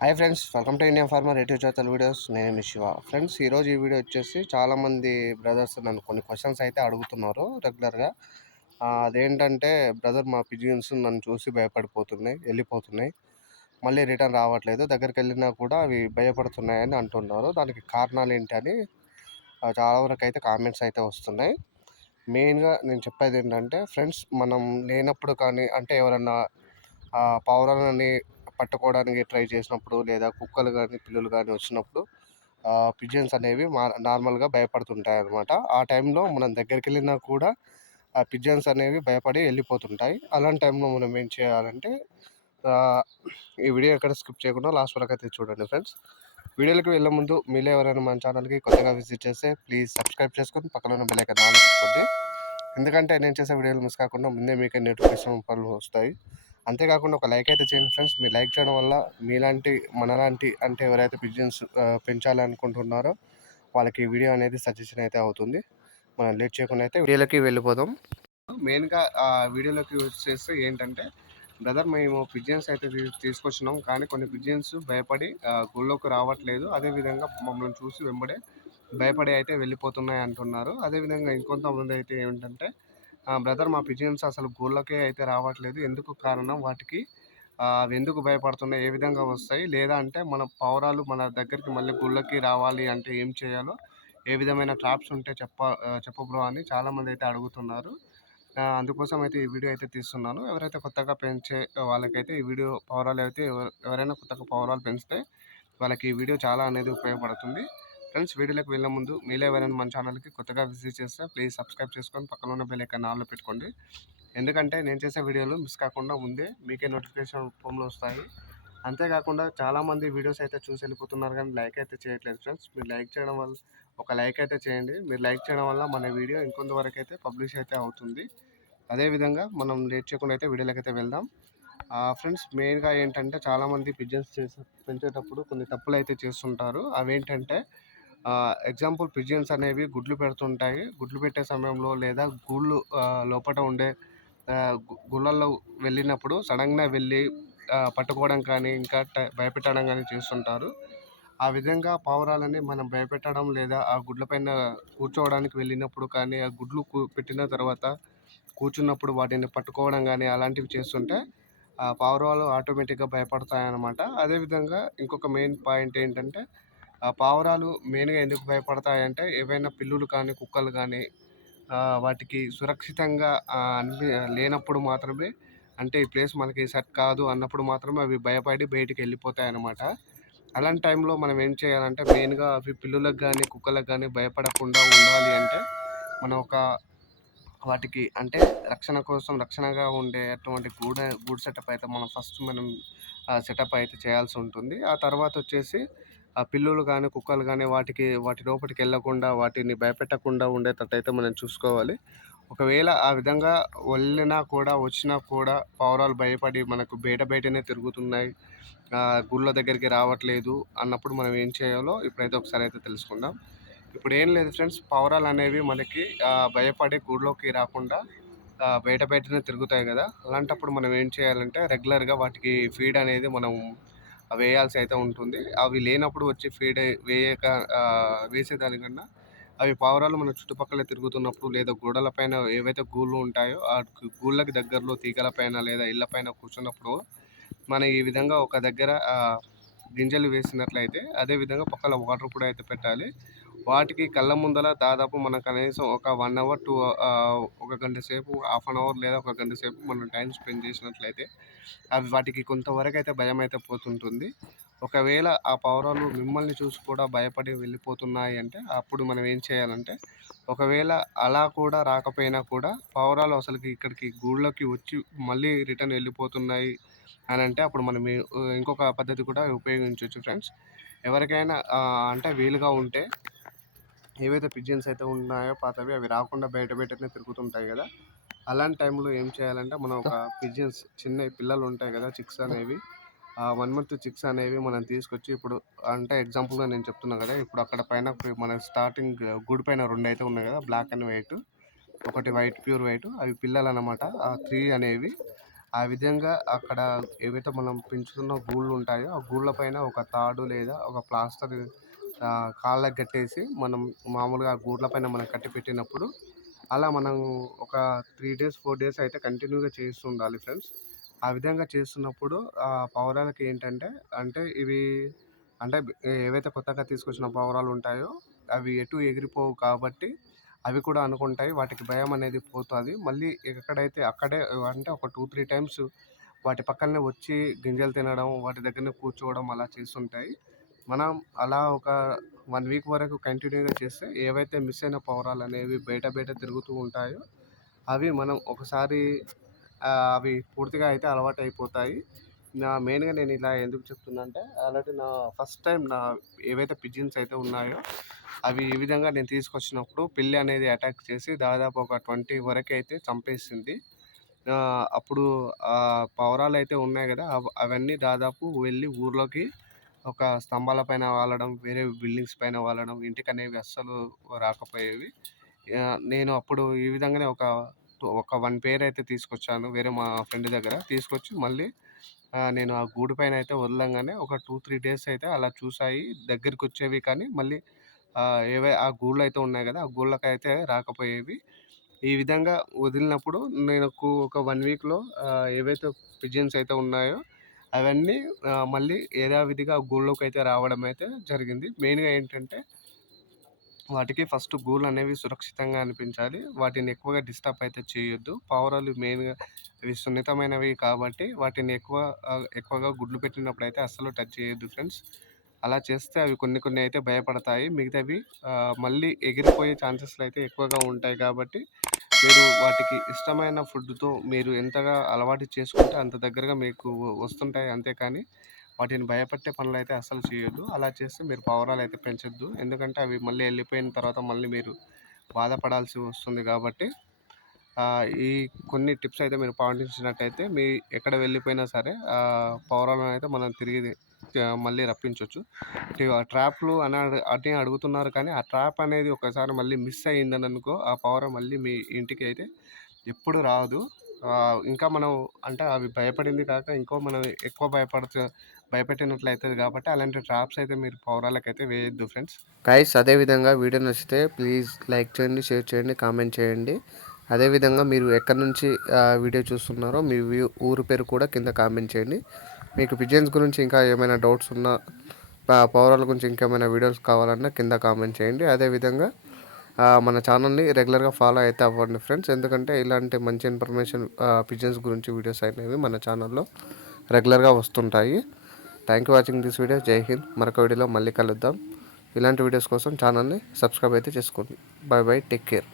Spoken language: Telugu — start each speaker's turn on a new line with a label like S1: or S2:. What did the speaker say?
S1: Hi friends welcome to Indian farmer YouTube చేతల వీడియోస్ నేను మీ శివ. ఫ్రెండ్స్ ఈరోజు ఈ వీడియో వచ్చేసి చాలామంది బ్రదర్స్ నన్ను కొన్ని క్వశ్చన్స్ అయితే అడుగుతున్నారు రెగ్యులర్గా అదేంటంటే బ్రదర్ మా పిజియన్స్ నన్ను చూసి భయపడిపోతున్నాయి వెళ్ళిపోతున్నాయి. మళ్ళీ రిటర్న్ రావట్లేదు. దగ్గరికి వెళ్ళినా కూడా అవి భయపడుతున్నాయని అంటున్నారు. దానికి కారణాలు ఏంటి అని చాలా వరకు అయితే కామెంట్స్ అయితే వస్తున్నాయి. మెయిన్గా నేను చెప్పేది ఏంటంటే ఫ్రెండ్స్ మనం లేనప్పుడు కానీ అంటే ఎవరన్నా పావురాలని పట్టుకోవడానికి ట్రై చేసినప్పుడు లేదా కుక్కలు కానీ పిల్లులు కానీ వచ్చినప్పుడు పిజన్స్ అనేవి మా నార్మల్గా భయపడుతుంటాయి అనమాట ఆ టైంలో మనం దగ్గరికి వెళ్ళినా కూడా ఆ పిజన్స్ అనేవి భయపడి వెళ్ళిపోతుంటాయి. అలాంటి టైంలో మనం ఏం చేయాలంటే ఈ వీడియో ఎక్కడ స్కిప్ చేయకుండా లాస్ట్ వరకు అయితే చూడండి ఫ్రెండ్స్. వీడియోలకు వెళ్ళే ముందు మీరు ఎవరైనా మన ఛానల్కి కొత్తగా విజిట్ చేస్తే ప్లీజ్ సబ్స్క్రైబ్ చేసుకొని పక్కన ఉన్న బెల్ ఎందుకంటే నేను చేసే వీడియోలు మిస్ కాకుండా ముందే మీకే నోటిఫికేషన్ పనులు వస్తాయి. అంతేకాకుండా ఒక లైక్ అయితే చేయండి ఫ్రెండ్స్. మీరు లైక్ చేయడం వల్ల మీలాంటి మనలాంటి అంటే ఎవరైతే పిజిన్స్ పెంచాలనుకుంటున్నారో వాళ్ళకి వీడియో అనేది సజెషన్ అయితే అవుతుంది. మనం లేట్ చేయకుండా అయితే వీడియోలోకి వెళ్ళిపోదాం. మెయిన్గా ఆ వీడియోలోకి వచ్చేస్తే ఏంటంటే బ్రదర్ మేము పిజియన్స్ అయితే తీసుకొచ్చినాం. కానీ కొన్ని పిజియన్స్ భయపడి గుళ్ళోకి రావట్లేదు. అదేవిధంగా మమ్మల్ని చూసి వెంబడే భయపడి అయితే వెళ్ళిపోతున్నాయి అంటున్నారు. అదేవిధంగా ఇంకొంతమంది అయితే ఏంటంటే బ్రదర్ మా పిజియన్స్ అసలు గోళ్ళకే అయితే రావట్లేదు. ఎందుకు కారణం? వాటికి అవి ఎందుకు భయపడుతున్నాయి? ఏ విధంగా వస్తాయి? లేదా అంటే మన పౌరాలు మన దగ్గరికి మళ్ళీ గుళ్ళకి రావాలి అంటే ఏం చేయాలో? ఏ విధమైన ట్రాప్స్ ఉంటే చెప్ప చెప్పబ్రో అని చాలామంది అయితే అడుగుతున్నారు. అందుకోసం అయితే ఈ వీడియో అయితే తీస్తున్నాను. ఎవరైతే కొత్తగా పెంచే వాళ్ళకైతే ఈ వీడియో పౌరాలు అయితే ఎవరు- ఎవరైనా కొత్తగా పౌరాలు పెంచితే వాళ్ళకి ఈ వీడియో చాలా అనేది ఉపయోగపడుతుంది. ఫ్రెండ్స్ వీడియోలకు వెళ్ళే ముందు మీలో ఎవరైనా మన ఛానల్కి కొత్తగా విజిట్ చేస్తే ప్లీజ్ సబ్స్క్రైబ్ చేసుకొని పక్కన ఉన్న బెల్ ఐకాన్ ఆన్లో పెట్టుకోండి. ఎందుకంటే నేను చేసే వీడియోలు మిస్ కాకుండా ముందే మీకే నోటిఫికేషన్ రూపంలో వస్తాయి. అంతేకాకుండా చాలామంది వీడియోస్ అయితే చూసి వెళ్ళిపోతున్నారు కానీ లైక్ అయితే చేయట్లేదు ఫ్రెండ్స్. మీరు లైక్ చేయడం వల్ల ఒక లైక్ అయితే చేయండి. మీరు లైక్ చేయడం వల్ల మన వీడియో ఇంకొంతవరకు అయితే పబ్లిష్ అయితే అవుతుంది. అదేవిధంగా మనం లేట్ చేయకుండా అయితే వీడియోలోకి అయితే వెళ్దాం. ఫ్రెండ్స్ మెయిన్గా ఏంటంటే చాలామంది పిజన్స్ చేసే పెంచేటప్పుడు కొన్ని తప్పులు అయితే చేస్తుంటారు. అవేంటంటే ఎగ్జాంపుల్ పిజియన్స్ అనేవి గుడ్లు పెడుతుంటాయి. గుడ్లు పెట్టే సమయంలో లేదా గూళ్ళు లోపల ఉండే గుళ్ళల్లో వెళ్ళినప్పుడు సడన్గా వెళ్ళి పట్టుకోవడం కానీ ఇంకా భయపెట్టడం కానీ చేస్తుంటారు. ఆ విధంగా పావురాలని మనం భయపెట్టడం లేదా ఆ గుడ్లపైన కూర్చోవడానికి వెళ్ళినప్పుడు కానీ ఆ గుడ్లు పెట్టిన తర్వాత కూర్చున్నప్పుడు వాటిని పట్టుకోవడం కానీ అలాంటివి చేస్తుంటే ఆ పావురాలు ఆటోమేటిక్గా భయపడతాయి అన్నమాట అదేవిధంగా ఇంకొక మెయిన్ పాయింట్ ఏంటంటే ఆ పావురాలు మెయిన్గా ఎందుకు భయపడతాయంటే ఏవైనా పిల్లులు కానీ కుక్కలు కానీ వాటికి సురక్షితంగా అనిపి లేనప్పుడు మాత్రమే అంటే ఈ ప్లేస్ మనకి సెట్ కాదు అన్నప్పుడు మాత్రమే అవి భయపడి బయటికి వెళ్ళిపోతాయి అన్నమాట అలాంటి టైంలో మనం ఏం చేయాలంటే మెయిన్గా అవి పిల్లులకు కానీ కుక్కలకు కానీ భయపడకుండా ఉండాలి అంటే మనం ఒక వాటికి అంటే రక్షణ కోసం రక్షణగా ఉండే అటువంటి గూడ గూడ్ సెటప్ అయితే మనం ఫస్ట్ మనం సెటప్ అయితే చేయాల్సి ఉంటుంది. ఆ తర్వాత వచ్చేసి ఆ పిల్లులు కానీ కుక్కలు కానీ వాటికి వాటి లోపలికి వెళ్ళకుండా వాటిని భయపెట్టకుండా ఉండేటట్టయితే మనం చూసుకోవాలి. ఒకవేళ ఆ విధంగా వెళ్ళినా కూడా వచ్చినా కూడా పావురాలు భయపడి మనకు బయట బయటనే తిరుగుతున్నాయి గుళ్ళ దగ్గరికి రావట్లేదు అన్నప్పుడు మనం ఏం చేయాలో ఇప్పుడైతే ఒకసారి అయితే తెలుసుకుందాం. ఇప్పుడు ఏం లేదు ఫ్రెండ్స్ పావురాలు అనేవి మనకి భయపడి గూడులోకి రాకుండా బయట బయటనే తిరుగుతాయి కదా. అలాంటప్పుడు మనం ఏం చేయాలంటే రెగ్యులర్గా వాటికి ఫీడ్ అనేది మనం వేయాల్సి అయితే ఉంటుంది. అవి లేనప్పుడు వచ్చి ఫీడ్ వేయక వేసేదానికన్నా అవి పావురాలు మన చుట్టుపక్కల తిరుగుతున్నప్పుడు లేదా గోడలపైన ఏవైతే గూళ్ళు ఉంటాయో ఆ గూళ్ళకి దగ్గరలో తీగల పైన లేదా ఇళ్ళపైన కూర్చున్నప్పుడు మనం ఈ విధంగా ఒక దగ్గర గింజలు వేసినట్లయితే అదే విధంగా పక్కన వాటర్ కూడా అయితే పెట్టాలి. వాటికి కళ్ళ ముందల దాదాపు మన కనీసం ఒక వన్ అవర్ టూ ఒక గంట సేపు హాఫ్ అన్ అవర్ లేదా ఒక గంట సేపు మనం టైం స్పెండ్ చేసినట్లయితే అవి వాటికి కొంతవరకు అయితే భయం అయితే పోతుంటుంది. ఒకవేళ ఆ పావురాలు మిమ్మల్ని చూసి కూడా భయపడి వెళ్ళిపోతున్నాయి అంటే అప్పుడు మనం ఏం చేయాలంటే ఒకవేళ అలా కూడా రాకపోయినా కూడా పావురాలు అసలుకి ఇక్కడికి గూళ్ళకి వచ్చి మళ్ళీ రిటర్న్ వెళ్ళిపోతున్నాయి అని అంటే అప్పుడు మనం ఇంకొక పద్ధతి కూడా ఉపయోగించవచ్చు ఫ్రెండ్స్. ఎవరికైనా అంటే వీలుగా ఉంటే ఏవైతే పిజియన్స్ అయితే ఉన్నాయో పాతవి అవి రాకుండా బయట బయటనే తిరుగుతుంటాయి కదా. అలాంటి టైంలో ఏం చేయాలంటే మనం ఒక పిజియన్స్ చిన్న పిల్లలు ఉంటాయి కదా చిక్స్ అనేవి. ఆ వన్ మంత్ చిక్స్ అనేవి మనం తీసుకొచ్చి ఇప్పుడు అంటే ఎగ్జాంపుల్గా నేను చెప్తున్నాను కదా ఇప్పుడు అక్కడ పైన మన స్టార్టింగ్ గుడి పైన రెండు అయితే ఉన్నాయి కదా బ్లాక్ అండ్ వైట్. ఒకటి వైట్ ప్యూర్ వైట్. అవి పిల్లలు అనమాట ఆ త్రీ అనేవి. ఆ విధంగా అక్కడ ఏవైతే మనం పెంచుతున్న గూళ్ళు ఉంటాయో ఆ గూళ్ళ పైన ఒక తాడు లేదా ఒక ప్లాస్టర్ కాళ్ళకు కట్టేసి మనం మామూలుగా ఆ పైన మనం కట్టి పెట్టినప్పుడు అలా మనం ఒక త్రీ డేస్ ఫోర్ డేస్ అయితే కంటిన్యూగా చేస్తూ ఉండాలి ఫ్రెండ్స్. ఆ విధంగా చేస్తున్నప్పుడు ఆ పావురాలకి ఏంటంటే అంటే ఇవి అంటే ఏవైతే కొత్తగా తీసుకొచ్చిన పావురాలు ఉంటాయో అవి ఎటు ఎగిరిపోవు కాబట్టి అవి కూడా అనుకుంటాయి. వాటికి భయం అనేది పోతుంది. మళ్ళీ ఎక్కడైతే అక్కడే అంటే ఒక టూ త్రీ టైమ్స్ వాటి పక్కనే వచ్చి గింజలు తినడం వాటి దగ్గరనే కూర్చోవడం అలా చేస్తుంటాయి. మనం అలా ఒక వన్ వీక్ వరకు కంటిన్యూగా చేస్తే ఏవైతే మిస్ అయిన పౌరాలు అనేవి బయట బయట తిరుగుతూ ఉంటాయో అవి మనం ఒకసారి అవి పూర్తిగా అయితే అలవాటు అయిపోతాయి నా మెయిన్గా నేను ఇలా ఎందుకు చెప్తున్నా అంటే ఆల్రెడీ నా ఫస్ట్ టైం నా ఏవైతే పిజిన్స్ అయితే ఉన్నాయో అవి ఈ విధంగా నేను తీసుకొచ్చినప్పుడు పిల్లి అనేది అటాక్ చేసి దాదాపు ఒక ట్వంటీ వరకు అయితే చంపేసింది. అప్పుడు పవరాలు అయితే ఉన్నాయి కదా అవన్నీ దాదాపు వెళ్ళి ఊర్లోకి ఒక స్తంభాల పైన వాలడం వేరే బిల్డింగ్స్ పైన వాలడం ఇంటికి అనేవి అస్సలు రాకపోయేవి. నేను అప్పుడు ఈ విధంగానే ఒక ఒక వన్ పేర్ అయితే తీసుకొచ్చాను వేరే మా ఫ్రెండ్ దగ్గర. తీసుకొచ్చి మళ్ళీ నేను ఆ గూడు పైన అయితే వదలంగానే ఒక టూ త్రీ డేస్ అయితే అలా చూసాయి దగ్గరికి వచ్చేవి కానీ మళ్ళీ ఏవై ఆ గూళ్ళు అయితే ఉన్నాయి కదా ఆ గూళ్ళకైతే రాకపోయేవి. ఈ విధంగా వదిలినప్పుడు నేను ఒక వన్ వీక్లో ఏవైతే పిజిన్స్ అయితే ఉన్నాయో అవన్నీ మళ్ళీ యథావిధిగా గూళ్ళోకి అయితే రావడం అయితే జరిగింది. మెయిన్గా ఏంటంటే వాటికి ఫస్ట్ గూళ్ళు అనేవి సురక్షితంగా అనిపించాలి. వాటిని ఎక్కువగా డిస్టర్బ్ అయితే చేయొద్దు. పావురాలు మెయిన్గా అవి సున్నితమైనవి కాబట్టి వాటిని ఎక్కువ ఎక్కువగా గుడ్లు పెట్టినప్పుడు అయితే అస్సలు టచ్ చేయొద్దు ఫ్రెండ్స్. అలా చేస్తే అవి కొన్ని కొన్ని అయితే భయపడతాయి. మిగతావి మళ్ళీ ఎగిరిపోయే ఛాన్సెస్లు అయితే ఎక్కువగా ఉంటాయి కాబట్టి మీరు వాటికి ఇష్టమైన ఫుడ్తో మీరు ఎంతగా అలవాటు చేసుకుంటే అంత దగ్గరగా మీకు వస్తుంటాయి అంతేకాని వాటిని భయపెట్టే పనులు అయితే అసలు చేయొద్దు. అలా చేస్తే మీరు పావురాలు అయితే పెంచొద్దు. ఎందుకంటే అవి మళ్ళీ వెళ్ళిపోయిన తర్వాత మళ్ళీ మీరు బాధపడాల్సి వస్తుంది కాబట్టి ఈ కొన్ని టిప్స్ అయితే మీరు పాటించినట్టయితే మీ ఎక్కడ వెళ్ళిపోయినా సరే పావురాలను అయితే మనం తిరిగి మళ్ళీ రప్పించవచ్చు ట్రాప్లు అని అని అడుగుతున్నారు కానీ ఆ ట్రాప్ అనేది ఒకసారి మళ్ళీ మిస్ అయ్యిందని అనుకో ఆ పవర్ మళ్ళీ మీ ఇంటికి అయితే ఎప్పుడు రాదు. ఇంకా మనం అంటే అవి భయపడింది కాక ఇంకో మనం ఎక్కువ భయపడుతు భయపెట్టినట్లు అవుతుంది కాబట్టి అలాంటి ట్రాప్స్ అయితే మీరు పౌరాలకైతే వేయొద్దు ఫ్రెండ్స్. గైస్ అదేవిధంగా వీడియో నచ్చితే ప్లీజ్ లైక్ చేయండి షేర్ చేయండి కామెంట్ చేయండి. అదేవిధంగా మీరు ఎక్కడి నుంచి వీడియో చూస్తున్నారో మీ ఊరు పేరు కూడా కింద కామెంట్ చేయండి. మీకు పిజియన్స్ గురించి ఇంకా ఏమైనా డౌట్స్ ఉన్నా పౌరాల గురించి ఇంకేమైనా వీడియోస్ కావాలన్నా కింద కామెంట్ చేయండి. అదేవిధంగా మన ఛానల్ని రెగ్యులర్గా ఫాలో అయితే అవ్వండి ఫ్రెండ్స్ ఎందుకంటే ఇలాంటి మంచి ఇన్ఫర్మేషన్ పిజన్స్ గురించి వీడియోస్ అనేవి మన ఛానల్లో రెగ్యులర్గా వస్తుంటాయి. Thank you watching this video Jai Hind మరొక వీడియోలో మళ్ళీ కలుద్దాం. ఇలాంటి వీడియోస్ కోసం ఛానల్ని సబ్స్క్రైబ్ అయితే చేసుకోండి. Bye bye take care